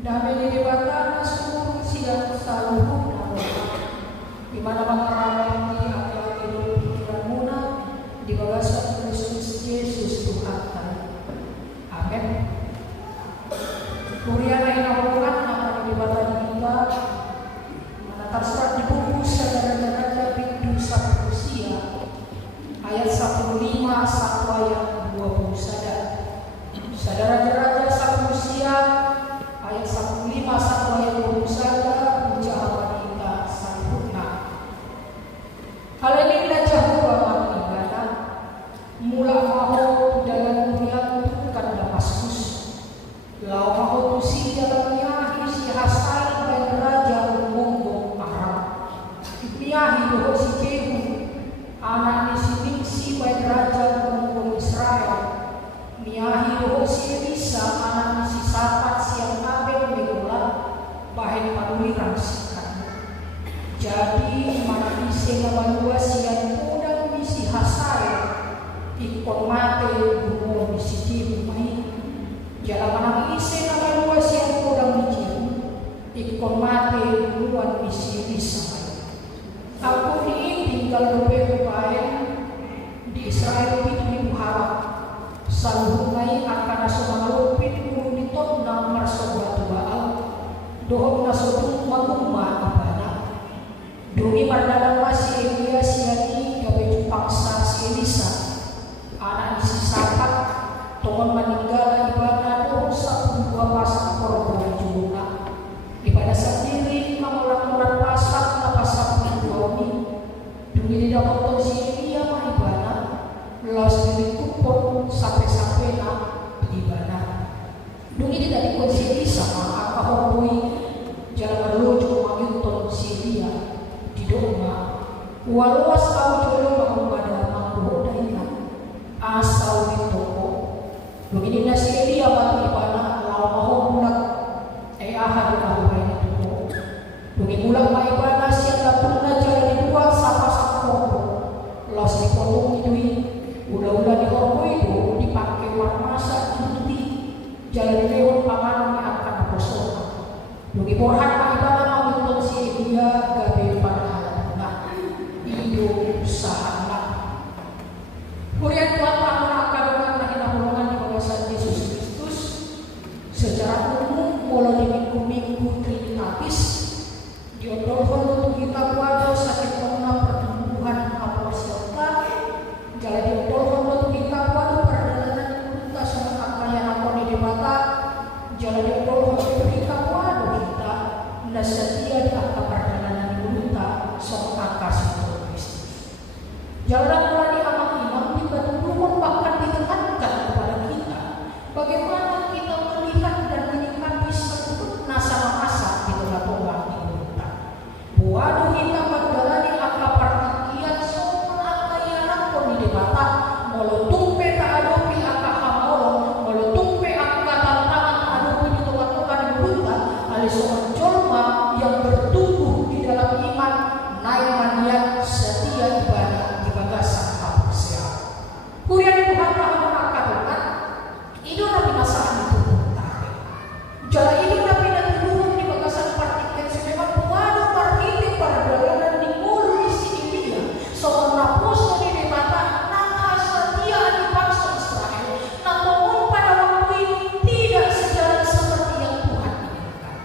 Damai di batana suruh siang saluhun di mana ramai di akal hidup pikiran muna di bagasan Kristus Yesus Tuhan kami. Amin. Kuriana inahukan akan di batana kita mana tersurat di buku saudara-saudara Pintu Satu Usia ayat 15 satu ayat 20 saudara-saudara Satu Usia ayat 15 satu ayat 20 ucapan kita sempurna. Hal ini tidak jauh bahwa ibadah mula mahu dalam dunia bukan Damaskus. Lau mahu si jalannya isi hasal dan raja monggo Aram. Miahi doh si Jehu anak si baik raja monggo Israel. Miahi doh si Elisa anak si Safat siang Abel megola bahen paduliran sikan. Jadi mana isi nama siang udang misi hasae ikon mate bungo misi jibu mai. Jalan mana isi nama siang udang misi ikon mate bunguan misi Elisa. Aku ini tinggal lebih baik di Israel itu harap salungai akan sumalupin guru ditot namar sobat baal dohong nasodung magumma ibana dungi mardalang masih Elia siani gawe paksa si Elisa anak si Safat tongon meninggal ibana dohong satu dua pasang korban juna ibana sendiri mengulang-ulang pasang na pasang duami dungi tidak potong si Elia mah ibana los kupon sampai na ibana dungi tidak dikonsili sama apa hopui jalan melucu menginton Syria di doma waluas kau jolo mengupada mampu daina asal di toko dungi di Syria mati ibana lau mau bulat ahad kau ini toko dungi bulat ma ibana siapa pernah jalan dibuat sama-sama los dipotong itu udah di hormo itu dipakai warna masa cuti jalan lewat panganan yang akan bersorak. Dugi borhan ibana menonton si dia gabe pada alat hidup usaha. Kurian Tuhan akan mengenai pertolongan di bawah Yesus Kristus secara umum mulai di minggu-minggu Trinitatis diodolkan untuk kita buat sakit pengenal pertumbuhan apostola jalan diodolkan untuk kita buat perjalanan kita sama kakaknya apa di debata jalan diodolkan untuk kita buat kita dan setia di akar perjalanan kita sama kakak Yesus Kristus jalan mulai amat imam kita turun bahkan ditekankan kepada kita bagaimana kita melihat dan menyikapi satu nasama masa di tengah-tengah kita buat kita menjalani akar perhatian semua akayanan pun di debata meletung peta adopi akar hamolo meletung pe akar tantangan adopi di tengah-tengah kita alis seorang jolma yang bertumbuh di dalam iman naik manian setia ibadah di bagasan apoksia kurian Tuhan mengatakan itu nabi masalah itu tarik jalan ini nabi dan turun di bagasan partikel memang pengaruh parhidup perjalanan di mulu isi India soal napus di mata nangka setia di bangsa Israel namun pada waktu ini tidak sejalan seperti yang Tuhan inginkan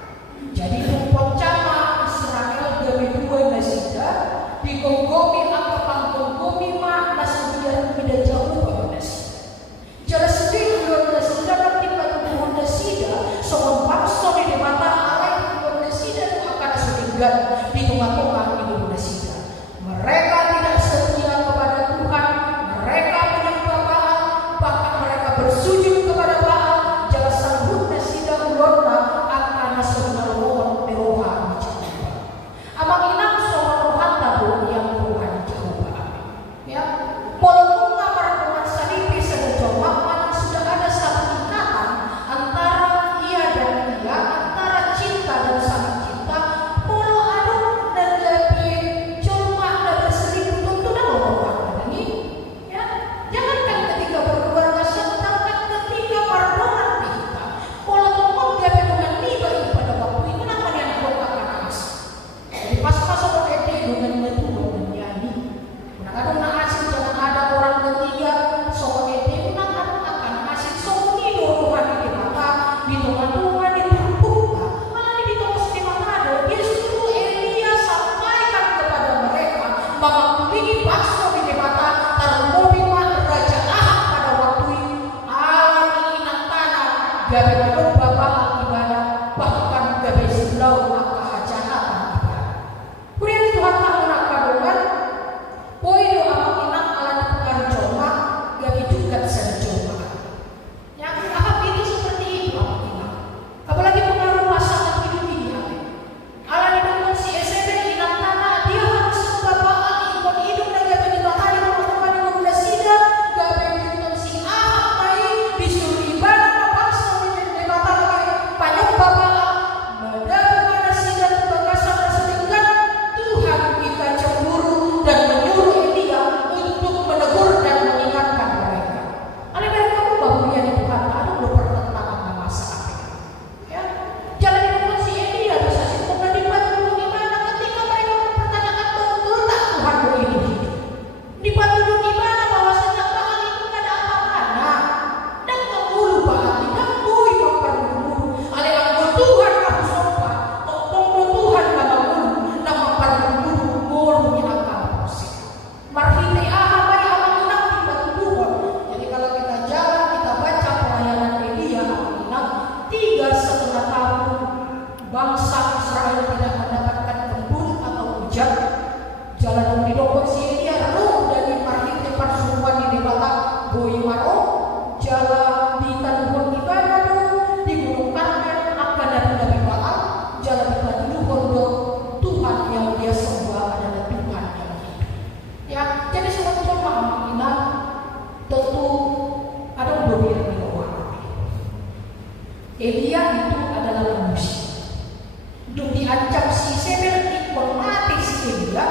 diancam si Sebel ikut mati si Elia,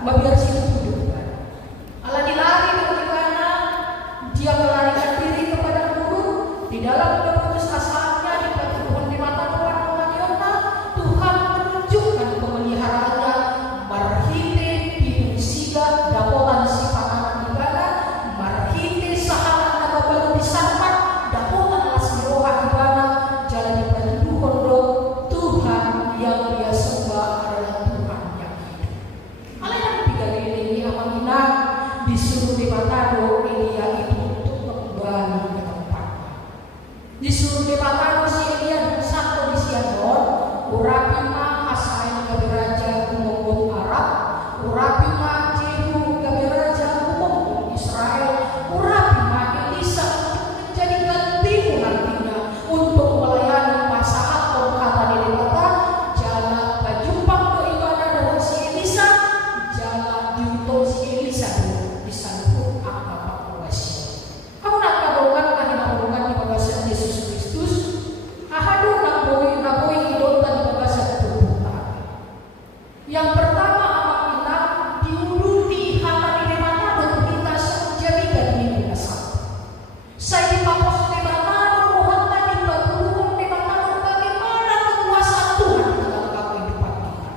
biar si hidup kan. Allah dilari bagaimana dia melarikan diri kepada guru di dalam keputus asaannya di pohon di mata Tuhan Yona. Tuhan menunjukkan pemeliharaannya marhite hidung siga dapotan sifat anak ibana marhite sahabat naga baru disampat dapotan alas roha ibana jalan di baju kondo. Tuhan yang dia sembah adalah Tuhan yang hidup. Allah yang ini amanina disuruh di Matado Elia itu untuk kembali ke tempatnya. Disuruh di Matado si Elia satu di Siadon, urapima Hasael gabe raja umum Arab, urapima Jehu gabe raja umum Israel, urapima Elisa untuk menjadi gantimu nantinya untuk melayani masalah kata di kota jala bajumpang ke ibadah dengan si Elisa, jala diutus si Elisa disambut apa kuasa. Aku nak kabulkan di bahasa Yesus Kristus. Ahadu naboi idotan di bahasa Tuhan. Yang pertama amakina diuruti hata di mana dan kita menjadi dari binasa. Saya dipapos di mana Tuhan tadi berhubung di mana bagaimana kekuasaan Tuhan dalam kehidupan kita.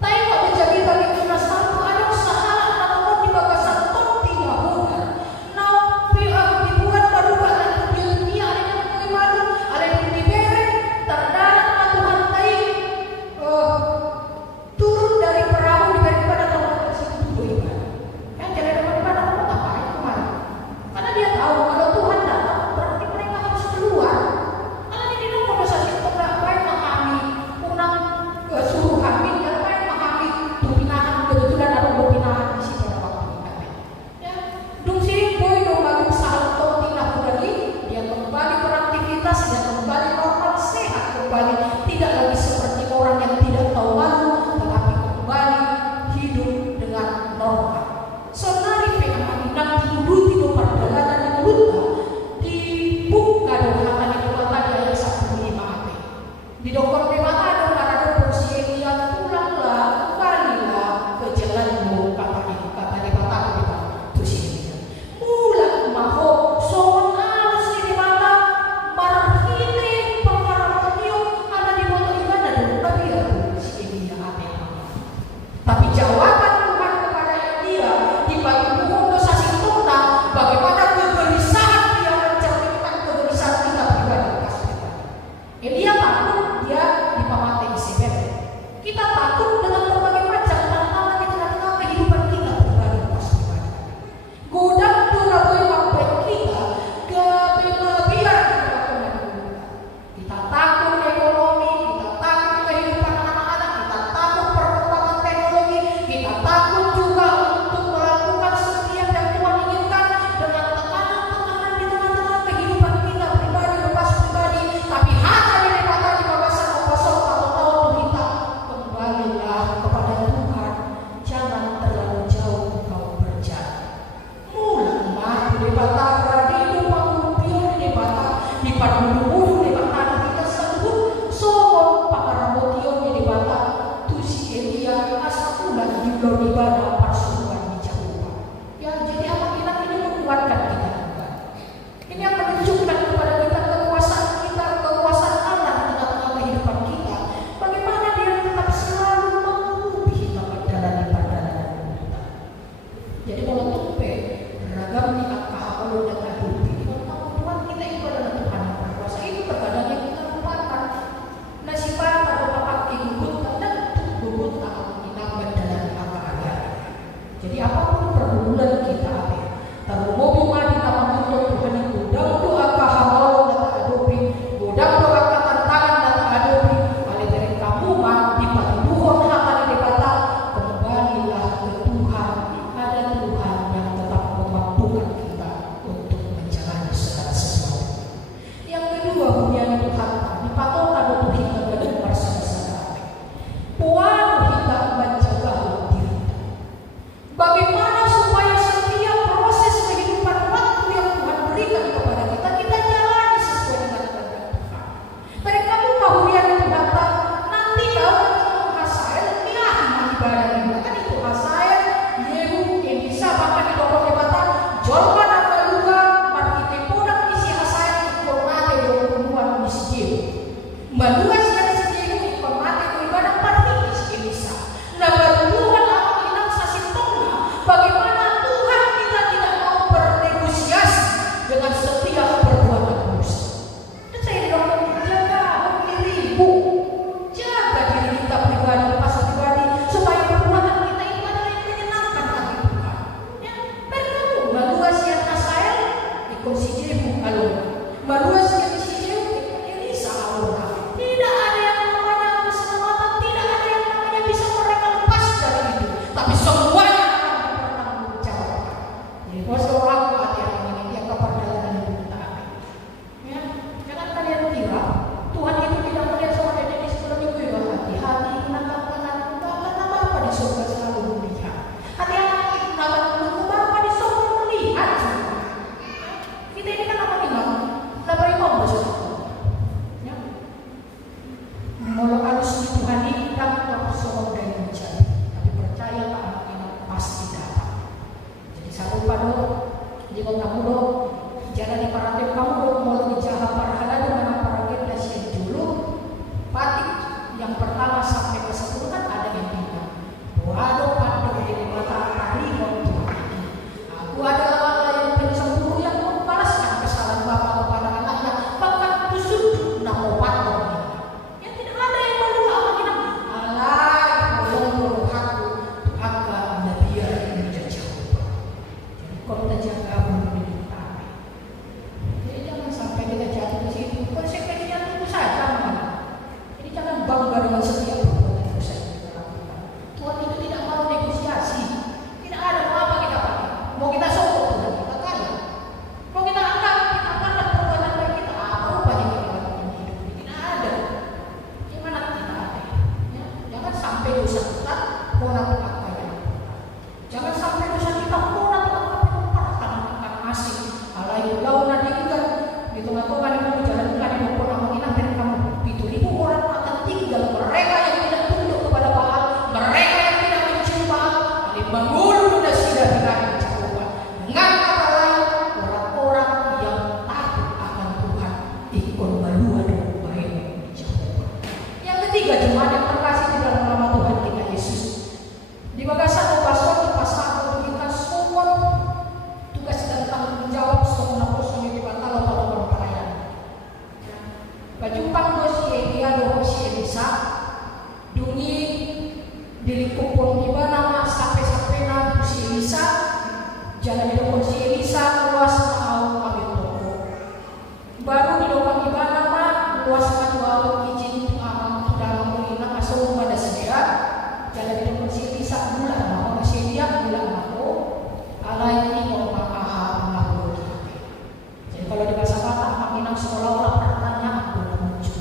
Tapi kok menjadi dari binasa itu ada usaha atau di bahasa tidak bukan. Now dibuat baru ada dunia ada yang bagaimana ada yang diberi terdarat Tuhan tadi turun dari perahu diberi pada tempat situ beribadah. Yang jadi tempat ibadah mau ngapain kemarin? Karena dia tahu kalau Tuhan datang berarti mereka harus keluar. Karena di dalam konversasi tidak baik memahami unang suruh kami dan baik memahami pembinaan kebetulan atau pembinaan di sini pada waktu ini. Ya, dung sih boy dong bagi salah tau tindak lagi dia kembali beraktivitas dan kembali normal sehat kembali tidak lagi seperti orang yang tidak tahu malu tetapi kembali hidup dengan normal. Sonari pengaminang diuduti do perjalanan yang luta dibuka dengan akan dikata di ayat 1:5 ate. Di dokter dewata ada ada porsi Elia pulanglah kembalilah ke jalanmu kata dewata kita terus ini. Pulang maho son harus di mana marhine pengaramannya ada di bawah ibadah dan tapi ya si Elia ate. Tapi jawaban Tuhan kepada Elia di bagi buku dosa sintona bagaimana kegelisahan dia mencerminkan kegelisahan kita pribadi kasih kita. Elia takut dia dipamati Isabel. Kita takut dengan berbagai macam tantangan di tengah-tengah kehidupan kita pribadi kasih pribadi. Godaan doa mampai kita kelebihan kita takut ekonomi, kita takut kehidupan anak-anak, kita takut perkembangan teknologi, kita takut juga untuk melakukan setiap yang Tuhan inginkan dengan tekanan-tekanan di tengah-tengah kehidupan kita pribadi lepas pribadi. Tapi hanya di mata di bawah sana kosong atau tahu kita kembali yang pertama sampai ke 10 kan ada yang bilang, "Waduh, pandang di matahari Tuhan ini. Aku adalah Allah yang pencemburu yang membalaskan kesalahan bapa kepada anaknya, bahkan tusuk nama patung ini." Ya tidak ada yang melulah kita. Alai Allah aku akan nabiya menjadi Jehovah. Jadi kalau kita jaga sampai kita jatuh ke situ, konsekuensinya itu saja. Jadi jangan bangga dengan setiap perbuatan dosa yang kita lakukan. Tuhan itu tidak mau negosiasi. Tidak ada apa kita pakai. Mau kita sokong Tuhan kita kaya. Mau kita angkat perbuatan baik kita, apa rupanya kita lakukan hidup ini? Tidak ada. Gimana tidak ada? Ya? Jangan sampai dosa kita orang-orang kaya. Jangan sampai dosa kita orang-orang para asing. Alaiulau nadingkan di tengah-tengah itu jalan-jalan di bawah nama kita dan kamu 7.000 orang akan tinggal. Mereka yang tidak tunduk kepada Baal, mereka yang tidak mencium Baal, bangun dan sudah berani Jehovah. Dengan kata lain, orang-orang yang takut akan Tuhan ikut melua dengan baik Jehovah. Yang ketiga, jemaat yang terkasih di dalam nama Tuhan kita Yesus. Di bagasan pasal di pasal kita semua tugas dan tanggung jawab semua kosong di batal atau perayaan. Bajumpang dosi dia dosi bisa dungi dilipupun iba nama sampai na dosi bisa jalan di dosi bisa luas tahu ambil toko baru di dokang iba nama luas jual izin dalam menginap asal pada sedia jalan di dosi bisa bulan mau sedia bulan mau alai ini mau makaha mengaku. Jadi kalau di bahasa Batak menginap seolah-olah pertanyaan belum muncul.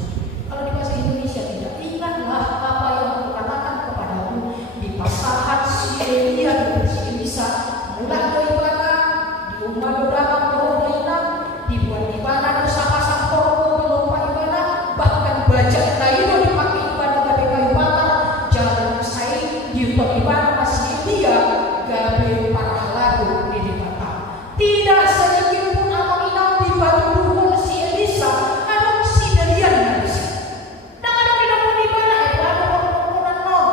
Kalau di bahasa Indonesia tidak. Ingatlah apa yang aku katakan kepadamu di pasahat Sielia di bisa mulai dari ibadah di rumah dodama berhodainan dibuat ibadah bersama-sama korbo melompat ibadah bahkan baca taino dipakai ibadah gabe kayu bakar jalan saya di ibadah Sielia gabe para lagu di Batak. Tidak sedikit pun anak inang di batu duhul si Elisa anak si Dalian Elisa. Dan ada tidak pun ibadah waduh orang non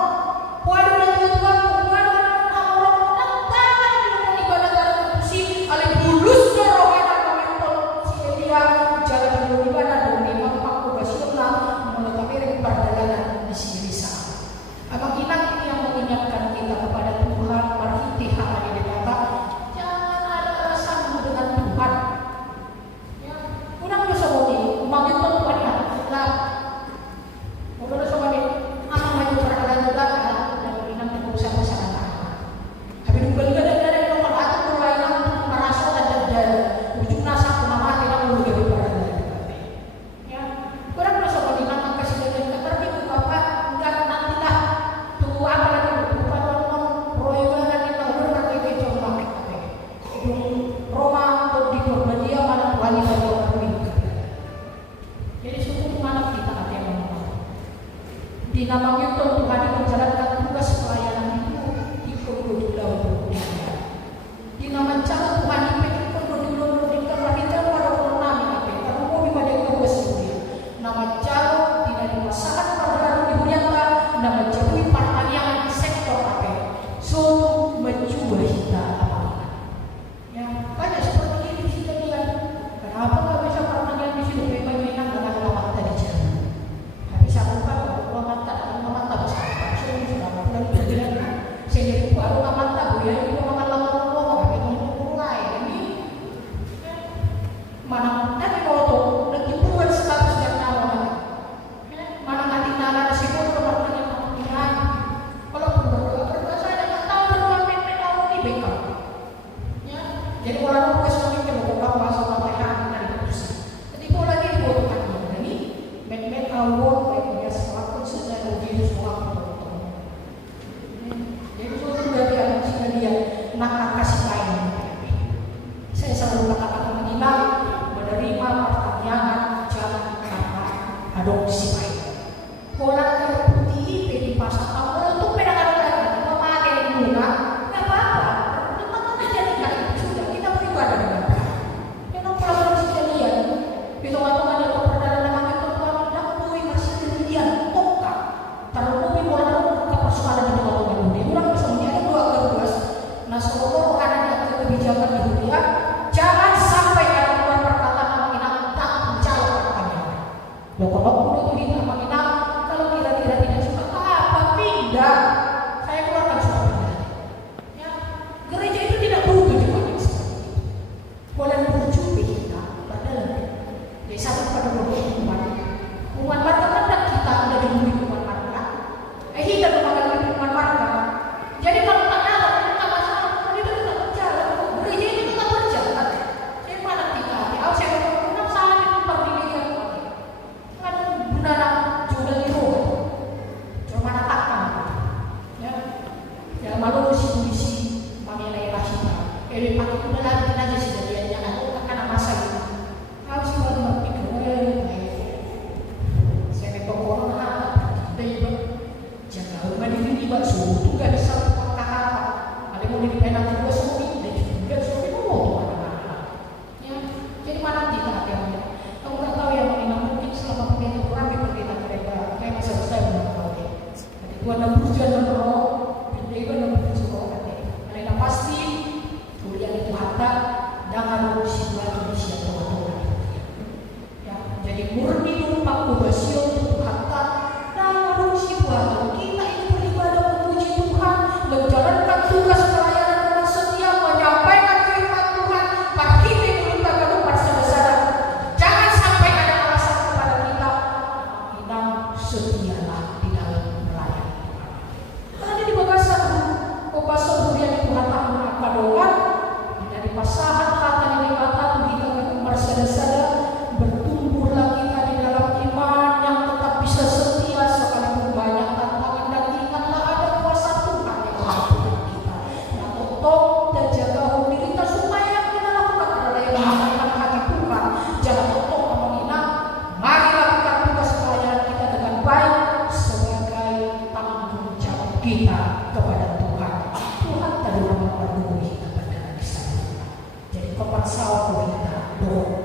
waduh dan tuan waduh orang dan tangan tidak ibadah dalam si ale bulus roh anak komentar si Elia jalan di ibadah dan memang aku basyurna menetapkan perjalanan di si Elisa. Abang inang ini yang mengingatkan kita kepada Tuhan marhitiha di Batak. Jangan ada rasa dengan Tuhan. Ya, kurang dosa bodi, makin Tuhan ya. Nah, kalau dosa bodi, anak maju perjalanan juga dan inang tidak usah bersama. Habis itu balik dari lokal atau mulai nang merasa ada ujung nasa nama tidak perlu jadi perjalanan. Ya, kurang dosa bodi nang kasih dari kata itu bapak enggak nantilah tunggu apa lagi bukan non proyek dan kita udah nanti coba Roma untuk di Norwegia mana wanita yang jadi suku mana kita ada yang mau di nama itu Tuhan menjalankan tugas pelayanan itu di kedua dunia di nama cara Tuhan itu kedua di karena kita pada purnami apa karena mau ibadah kedua sendiri nama cara tidak dimasakan pada dimuliakan nama jauhi pertanyaan di sektor apa so mencoba kita apa ya banyak seperti ini di sini kan kenapa nggak bisa pertanyaan di sini dengan lewat tadi jalan habis aku kan lewat tak bisa Tuhan berjuang dan roh, berdeba dan berjuang ate. Karena pasti kuliah itu harta dengan siapa siapa Tuhan. Ya, jadi murni lupa kubasio itu harta dengan siapa kita itu beribadah memuji Tuhan, menjalankan tugas pelayanan dengan setia, menyampaikan firman Tuhan. Pasti kita lupa sadar. Jangan sampai ada alasan kepada kita. Kita setialah di dalam melayani Tuhan. Karena di bagasan kubasio durian itu harta apa doang? Dari pasahan kata ini kata kita bersada-sada bertumbuh lagi di dalam iman yang tetap bisa setia sekalipun banyak tantangan, dan ingatlah ada kuasa Tuhan yang mengampuni kita. Nah, tolong dan jaga hati kita supaya yang kita lakukan adalah yang menyenangkan hati Tuhan. Jangan tolong menghina. Mari lakukan tugas pelayanan kita dengan baik sebagai tanggung jawab kita kepada Tuhan. Tuhan tadi memperlindungi kita pada kisah. Jadi kepada kita doa.